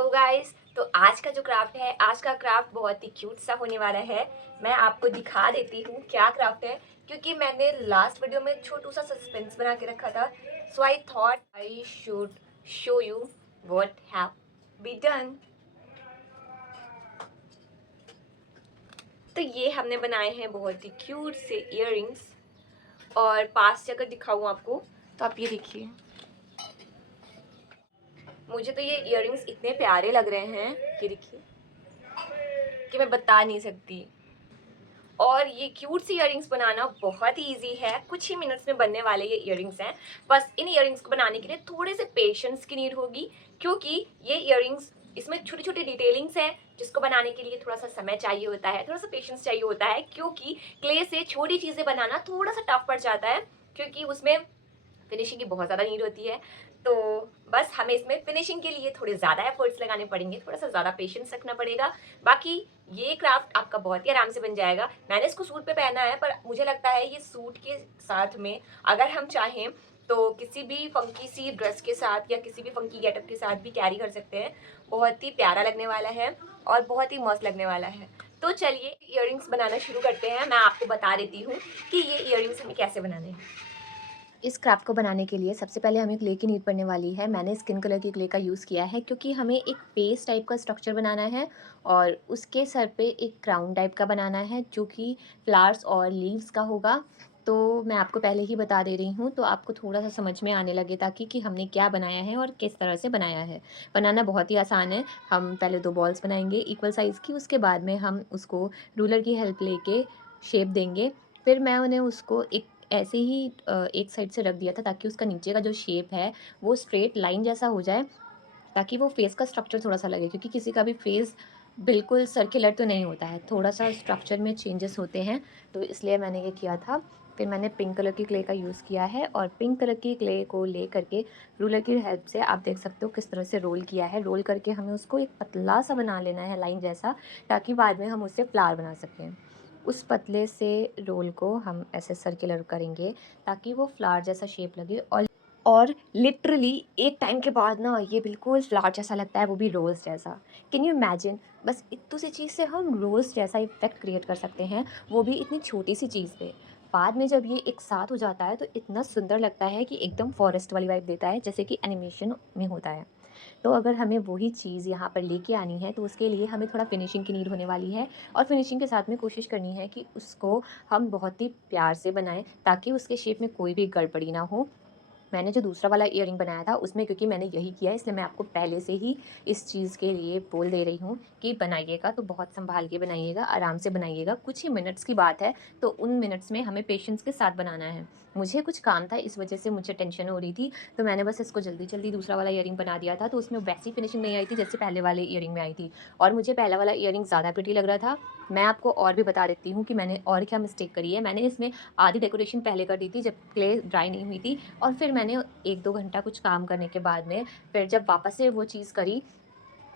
Hello guys. तो आज का जो क्राफ्ट है, आज का क्राफ्ट बहुत ही क्यूट सा होने वाला है। मैं आपको दिखा देती हूँ क्या क्राफ्ट है, क्योंकि मैंने लास्ट वीडियो में छोटू सा सस्पेंस बना के रखा था। So I thought I should show you what have be done. तो ये हमने बनाए हैं बहुत ही क्यूट से इयररिंग्स, और पास से अगर दिखाऊँ आपको तो आप ये देखिए। मुझे तो ये इयररिंग्स इतने प्यारे लग रहे हैं, ये देखिए, कि मैं बता नहीं सकती। और ये क्यूट सी इयररिंग्स बनाना बहुत ही ईजी है, कुछ ही मिनट्स में बनने वाले ये इयररिंग्स हैं। बस इन इयररिंग्स को बनाने के लिए थोड़े से पेशेंस की नीड होगी, क्योंकि ये इयररिंग्स, इसमें छोटी छोटी डिटेलिंग्स हैं जिसको बनाने के लिए थोड़ा सा समय चाहिए होता है, थोड़ा सा पेशेंस चाहिए होता है, क्योंकि क्ले से छोटी चीज़ें बनाना थोड़ा सा टफ पड़ जाता है, क्योंकि उसमें फिनिशिंग की बहुत ज़्यादा नीड होती है। तो बस हमें इसमें फिनिशिंग के लिए थोड़े ज़्यादा एफर्ट्स लगाने पड़ेंगे, थोड़ा सा ज़्यादा पेशेंस रखना पड़ेगा। बाकी ये क्राफ्ट आपका बहुत ही आराम से बन जाएगा। मैंने इसको सूट पे पहना है, पर मुझे लगता है ये सूट के साथ में अगर हम चाहें तो किसी भी फंकी सी ड्रेस के साथ या किसी भी फंकी गेटअप के साथ भी कैरी कर सकते हैं। बहुत ही प्यारा लगने वाला है और बहुत ही मस्त लगने वाला है। तो चलिए इयररिंग्स बनाना शुरू करते हैं। मैं आपको बता देती हूँ कि ये इयररिंग्स हमें कैसे बनाने हैं। इस क्राफ्ट को बनाने के लिए सबसे पहले हमें क्ले की नीड पड़ने वाली है। मैंने स्किन कलर की क्ले का यूज़ किया है, क्योंकि हमें एक पेस्ट टाइप का स्ट्रक्चर बनाना है और उसके सर पे एक क्राउन टाइप का बनाना है, जो कि फ्लावर्स और लीव्स का होगा। तो मैं आपको पहले ही बता दे रही हूँ, तो आपको थोड़ा सा समझ में आने लगे, ताकि कि हमने क्या बनाया है और किस तरह से बनाया है। बनाना बहुत ही आसान है। हम पहले 2 बॉल्स बनाएंगे इक्वल साइज़ की, उसके बाद में हम उसको रूलर की हेल्प लेके शेप देंगे। फिर मैं उन्हें उसको एक ऐसे ही एक साइड से रख दिया था, ताकि उसका नीचे का जो शेप है वो स्ट्रेट लाइन जैसा हो जाए, ताकि वो फेस का स्ट्रक्चर थोड़ा-सा लगे, क्योंकि किसी का भी फेस बिल्कुल सर्कुलर तो नहीं होता है, थोड़ा-सा स्ट्रक्चर में चेंजेस होते हैं, तो इसलिए मैंने ये किया था। फिर मैंने पिंक कलर की क्ले का यूज़ किया है, और पिंक कलर की क्ले को ले करके रूलर की हेल्प से आप देख सकते हो किस तरह से रोल किया है। रोल करके हमें उसको एक पतला-सा बना लेना है लाइन जैसा, ताकि बाद में हम उससे फ्लावर बना सकें। उस पतले से रोल को हम ऐसे सर्कुलर करेंगे, ताकि वो फ्लावर जैसा शेप लगे, और लिटरली एक टाइम के बाद ना ये बिल्कुल फ्लावर जैसा लगता है, वो भी रोज़ जैसा। Can you imagine? बस इतनी सी चीज़ से हम रोज़ जैसा इफ़ेक्ट क्रिएट कर सकते हैं, वो भी इतनी छोटी सी चीज़ पे। बाद में जब ये एक साथ हो जाता है तो इतना सुंदर लगता है कि एकदम फॉरेस्ट वाली वाइब देता है, जैसे कि एनिमेशन में होता है। तो अगर हमें वही चीज़ यहाँ पर लेके आनी है, तो उसके लिए हमें थोड़ा फिनिशिंग की नीड होने वाली है, और फिनिशिंग के साथ में कोशिश करनी है कि उसको हम बहुत ही प्यार से बनाएं, ताकि उसके शेप में कोई भी गड़बड़ी ना हो। मैंने जो दूसरा वाला इयररिंग बनाया था उसमें, क्योंकि मैंने यही किया है, इसलिए मैं आपको पहले से ही इस चीज़ के लिए बोल दे रही हूँ कि बनाइएगा तो बहुत सँभाल के बनाइएगा, आराम से बनाइएगा। कुछ ही मिनट्स की बात है, तो उन मिनट्स में हमें पेशेंस के साथ बनाना है। मुझे कुछ काम था, इस वज़ह से मुझे टेंशन हो रही थी, तो मैंने बस इसको जल्दी-जल्दी दूसरा वाला इयररिंग बना दिया था, तो उसमें वैसी फिनिशिंग नहीं आई थी जैसे पहले वाले इयररिंग में आई थी, और मुझे पहला वाला इयररिंग ज़्यादा प्रिटी लग रहा था। मैं आपको और भी बता देती हूँ कि मैंने और क्या मिस्टेक करी है। मैंने इसमें आधी डेकोरेशन पहले कर दी थी, जब क्ले ड्राई नहीं हुई थी, और फिर मैंने 1-2 घंटा कुछ काम करने के बाद में फिर जब वापस से वो चीज़ करी,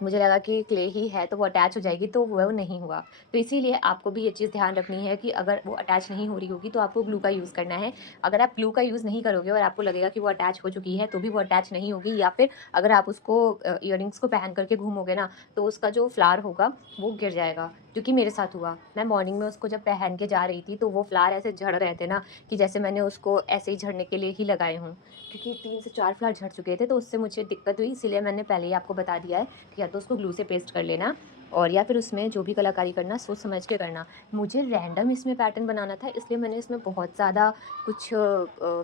मुझे लगा कि क्ले ही है तो वो अटैच हो जाएगी, तो वो नहीं हुआ। तो इसीलिए आपको भी ये चीज़ ध्यान रखनी है कि अगर वो अटैच नहीं हो रही होगी तो आपको ग्लू का यूज़ करना है। अगर आप ग्लू का यूज़ नहीं करोगे और आपको लगेगा कि वो अटैच हो चुकी है, तो भी वो अटैच नहीं होगी, या फिर अगर आप उसको इयररिंग्स को पहन करके घूमोगे ना, तो उसका जो फ्लावर होगा वो गिर जाएगा, जो कि मेरे साथ हुआ। मैं मॉर्निंग में उसको जब पहन के जा रही थी, तो वो फ्लावर ऐसे झड़ रहे थे ना, कि जैसे मैंने उसको ऐसे ही झड़ने के लिए ही लगाए हों, क्योंकि 3 से 4 फ्लावर झड़ चुके थे, तो उससे मुझे दिक्कत हुई, इसीलिए मैंने पहले ही आपको बता दिया है कि या तो उसको ग्लू से पेस्ट कर लेना, और या फिर उसमें जो भी कलाकारी करना सोच समझ के करना। मुझे रैंडम इसमें पैटर्न बनाना था, इसलिए मैंने इसमें बहुत ज़्यादा कुछ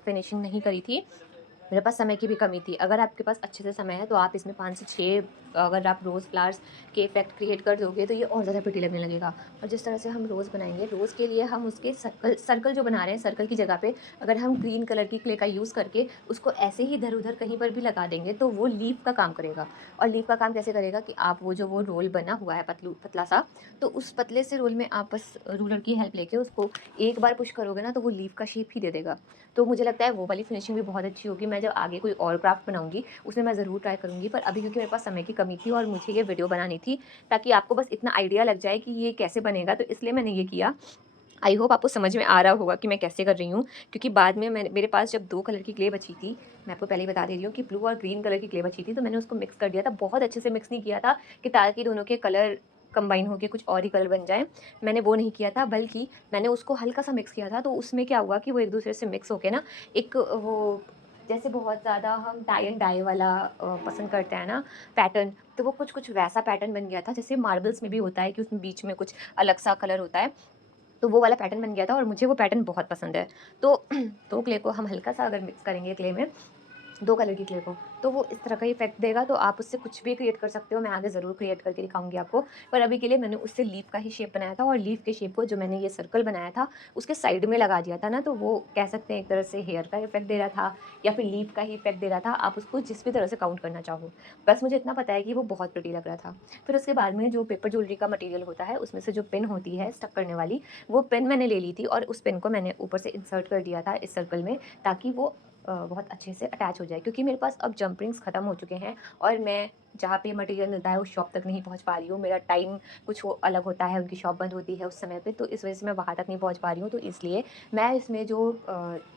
फिनिशिंग नहीं करी थी। मेरे पास समय की भी कमी थी। अगर आपके पास अच्छे से समय है, तो आप इसमें 5 से 6 अगर आप रोज़ फ्लावर्स के इफ़ेक्ट क्रिएट कर दोगे, तो ये और ज़्यादा प्रिटी लगने लगेगा। और जिस तरह से हम रोज़ बनाएँगे, रोज़ के लिए हम उसके सर्कल सर्कल जो बना रहे हैं, सर्कल की जगह पे अगर हम ग्रीन कलर की क्ले का यूज़ करके उसको ऐसे ही इधर-उधर कहीं पर भी लगा देंगे, तो वो लीफ का काम करेगा। और लीफ का काम कैसे करेगा कि आप वो रोल बना हुआ है पतला-सा, तो उस पतले से रोल में आप बस रूलर की हेल्प लेके उसको एक बार पुश करोगे ना, तो वो लीफ का शेप ही दे देगा। तो मुझे लगता है वो वाली फिनिशिंग भी बहुत अच्छी होगी। मैं जब आगे कोई और क्राफ्ट बनाऊँगी, उसमें मैं ज़रूर ट्राई करूँगी, पर अभी क्योंकि मेरे पास समय की कमी थी और मुझे ये वीडियो बनानी थी, ताकि आपको बस इतना आइडिया लग जाए कि ये कैसे बनेगा, तो इसलिए मैंने ये किया। आई होप आपको समझ में आ रहा होगा कि मैं कैसे कर रही हूँ, क्योंकि बाद में मेरे पास जब 2 कलर की क्ले बची थी, मैं आपको पहले ही बता दे रही हूँ कि ब्लू और ग्रीन कलर की क्ले बची थी, तो मैंने उसको मिक्स कर दिया था। बहुत अच्छे से मिक्स नहीं किया था कि ताकि दोनों के कलर कंबाइन होके कुछ और ही कलर बन जाए, मैंने वो नहीं किया था, बल्कि मैंने उसको हल्का-सा मिक्स किया था। तो उसमें क्या हुआ कि वो एक-दूसरे से मिक्स होके ना एक वो, जैसे बहुत ज़्यादा हम टाई एंड डाई वाला पसंद करते हैं ना पैटर्न, तो वो कुछ-कुछ वैसा पैटर्न बन गया था, जैसे मार्बल्स में भी होता है कि उसमें बीच में कुछ अलग-सा कलर होता है। तो वो वाला पैटर्न बन गया था और मुझे वो पैटर्न बहुत पसंद है। तो 2 क्ले को हम हल्का-सा अगर मिक्स करेंगे क्ले में, 2 कलर की क्ले को, तो वो इस तरह का इफ़ेक्ट देगा। तो आप उससे कुछ भी क्रिएट कर सकते हो, मैं आगे ज़रूर क्रिएट करके दिखाऊँगी आपको। पर अभी के लिए मैंने उससे लीफ का ही शेप बनाया था, और लीफ के शेप को जो मैंने ये सर्कल बनाया था, उसके साइड में लगा दिया था ना, तो वो कह सकते हैं एक तरह से हेयर का इफ़ेक्ट दे रहा था या फिर लीफ का ही इफ़ेक्ट दे रहा था। आप उसको जिस भी तरह से काउंट करना चाहो। बस मुझे इतना पता है कि वो बहुत प्रिटी लग रहा था। फिर उसके बाद में जो पेपर ज्वेलरी का मटीरियल होता है, उसमें से जो पिन होती है स्टक करने वाली, वो पिन मैंने ले ली थी और उस पिन को मैंने ऊपर से इंसर्ट कर दिया था इस सर्कल में, ताकि वो बहुत अच्छे से अटैच हो जाए। क्योंकि मेरे पास अब जंप रिंग्स ख़त्म हो चुके हैं और मैं जहाँ पे मटीरियल मिलता है उस शॉप तक नहीं पहुँच पा रही हूँ। मेरा टाइम कुछ वो अलग होता है, उनकी शॉप बंद होती है उस समय पे, तो इस वज़ह से मैं वहाँ तक नहीं पहुँच पा रही हूँ। तो इसलिए मैं इसमें जो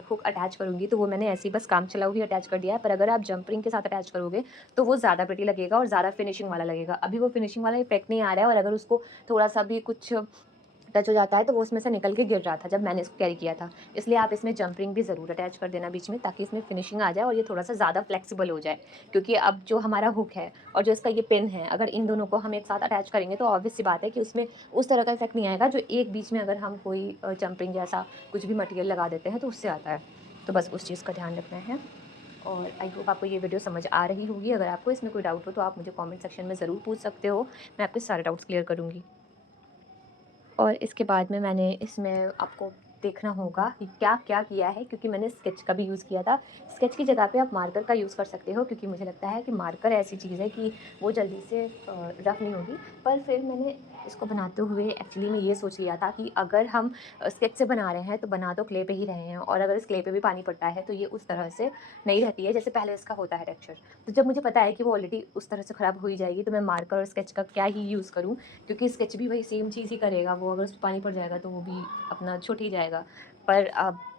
हुक अटैच करूँगी, तो वो मैंने ऐसे ही बस काम चलाऊ ही अटैच कर दिया है। पर अगर आप जंप रिंग के साथ अटैच करोगे, तो वो ज़्यादा प्रिटी लगेगा और ज़्यादा फिनिशिंग वाला लगेगा। अभी वो फिनिशिंग वाला इफ़ेक्ट नहीं आ रहा है, और अगर उसको थोड़ा-सा भी कुछ टच हो जाता है, तो वो उसमें से निकल के गिर रहा था जब मैंने इसको कैरी किया था। इसलिए आप इसमें जंप रिंग भी ज़रूर अटैच कर देना बीच में, ताकि इसमें फिनिशिंग आ जाए और ये थोड़ा-सा ज़्यादा फ्लेक्सिबल हो जाए। क्योंकि अब जो हमारा हुक है और जो इसका ये पिन है, अगर इन दोनों को हम एक साथ अटैच करेंगे, तो ऑब्वियस सी बात है कि उसमें उस तरह का इफ़ेक्ट नहीं आएगा जो एक बीच में अगर हम कोई जंप रिंग जैसा कुछ भी मटीरियल लगा देते हैं, तो उससे आता है। तो बस उस चीज़ का ध्यान रखना है। और आई होप आपको ये वीडियो समझ आ रही होगी। अगर आपको इसमें कोई डाउट हो, तो आप मुझे कमेंट सेक्शन में ज़रूर पूछ सकते हो। मैं आपके सारे डाउट्स क्लियर करूँगी। और इसके बाद में मैंने इसमें आपको देखना होगा कि क्या-क्या किया है, क्योंकि मैंने स्केच का भी यूज़ किया था। स्केच की जगह पे आप मार्कर का यूज़ कर सकते हो, क्योंकि मुझे लगता है कि मार्कर ऐसी चीज़ है कि वो जल्दी से रफ़ नहीं होगी। पर फिर मैंने इसको बनाते हुए एक्चुअली में ये सोच लिया था कि अगर हम स्केच से बना रहे हैं, तो बना तो क्ले पे ही रहे हैं, और अगर इस क्ले पे भी पानी पड़ता है, तो ये उस तरह से नहीं रहती है जैसे पहले इसका होता है टेक्सचर। तो जब मुझे पता है कि वो ऑलरेडी उस तरह से ख़राब हो ही जाएगी, तो मैं मार्कर और स्केच का क्या ही यूज़ करूँ, क्योंकि स्केच भी वही सेम चीज़ ही करेगा। वो अगर उसमें पानी पड़ जाएगा, तो वो भी अपना छूट ही जाएगा। पर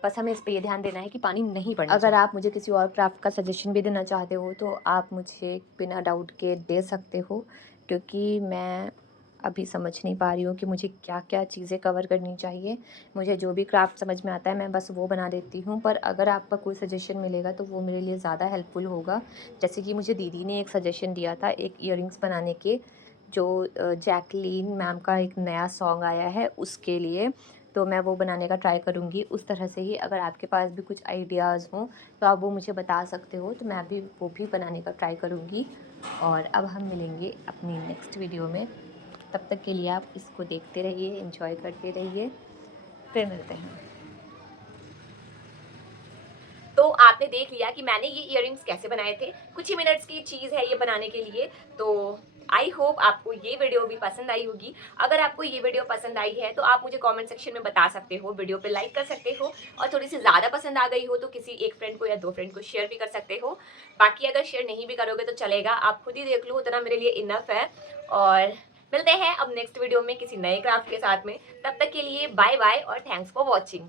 बस हमें इस पे ये ध्यान देना है कि पानी नहीं पड़ना चाहिए। अगर आप मुझे किसी और क्राफ्ट का सजेशन भी देना चाहते हो, तो आप मुझे बिना डाउट के दे सकते हो, क्योंकि मैं अभी समझ नहीं पा रही हूँ कि मुझे क्या-क्या चीज़ें कवर करनी चाहिए। मुझे जो भी क्राफ्ट समझ में आता है, मैं बस वो बना देती हूँ। पर अगर आपका कोई सजेशन मिलेगा, तो वो मेरे लिए ज़्यादा हेल्पफुल होगा। जैसे कि मुझे दीदी ने एक सजेशन दिया था एक इयररिंग्स बनाने के, जो जैकलीन मैम का एक नया सॉन्ग आया है उसके लिए। तो मैं वो बनाने का ट्राई करूँगी उस तरह से ही। अगर आपके पास भी कुछ आइडियाज़ हों, तो आप वो मुझे बता सकते हो, तो मैं भी वो भी बनाने का ट्राई करूँगी। और अब हम मिलेंगे अपनी नेक्स्ट वीडियो में। तब तक के लिए आप इसको देखते रहिए, एंजॉय करते रहिए। फिर मिलते हैं। तो आपने देख लिया कि मैंने ये इयररिंग्स कैसे बनाए थे। कुछ ही मिनट्स की चीज़ है ये बनाने के लिए। तो आई होप आपको ये वीडियो भी पसंद आई होगी। अगर आपको ये वीडियो पसंद आई है, तो आप मुझे कमेंट सेक्शन में बता सकते हो, वीडियो पे लाइक कर सकते हो, और थोड़ी सी ज़्यादा पसंद आ गई हो तो किसी एक फ्रेंड को या 2 फ्रेंड को शेयर भी कर सकते हो। बाकी अगर शेयर नहीं भी करोगे तो चलेगा, आप खुद ही देख लो, उतना मेरे लिए इनफ है। और मिलते हैं अब नेक्स्ट वीडियो में किसी नए क्राफ्ट के साथ में। तब तक के लिए बाय बाय और थैंक्स फॉर वॉचिंग।